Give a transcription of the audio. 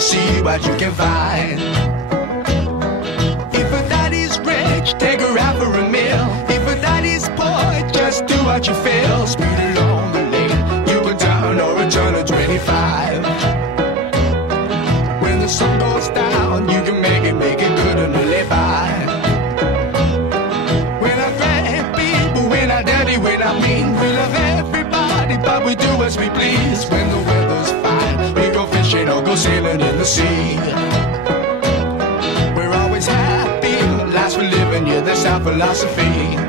and see what you can find. If a daddy's rich, take her out for a meal. If a daddy's poor, just do what you feel. Speed along the lane, you go down or a turn of 25. When the sun goes down, you can make it good and live by. We're not bad people, we're not dirty, we're not mean. We love everybody, but we do as we please. When the weather's fine, we go fishing or go sailing in the sea. We're always happy, life's for living, yeah, that's our philosophy.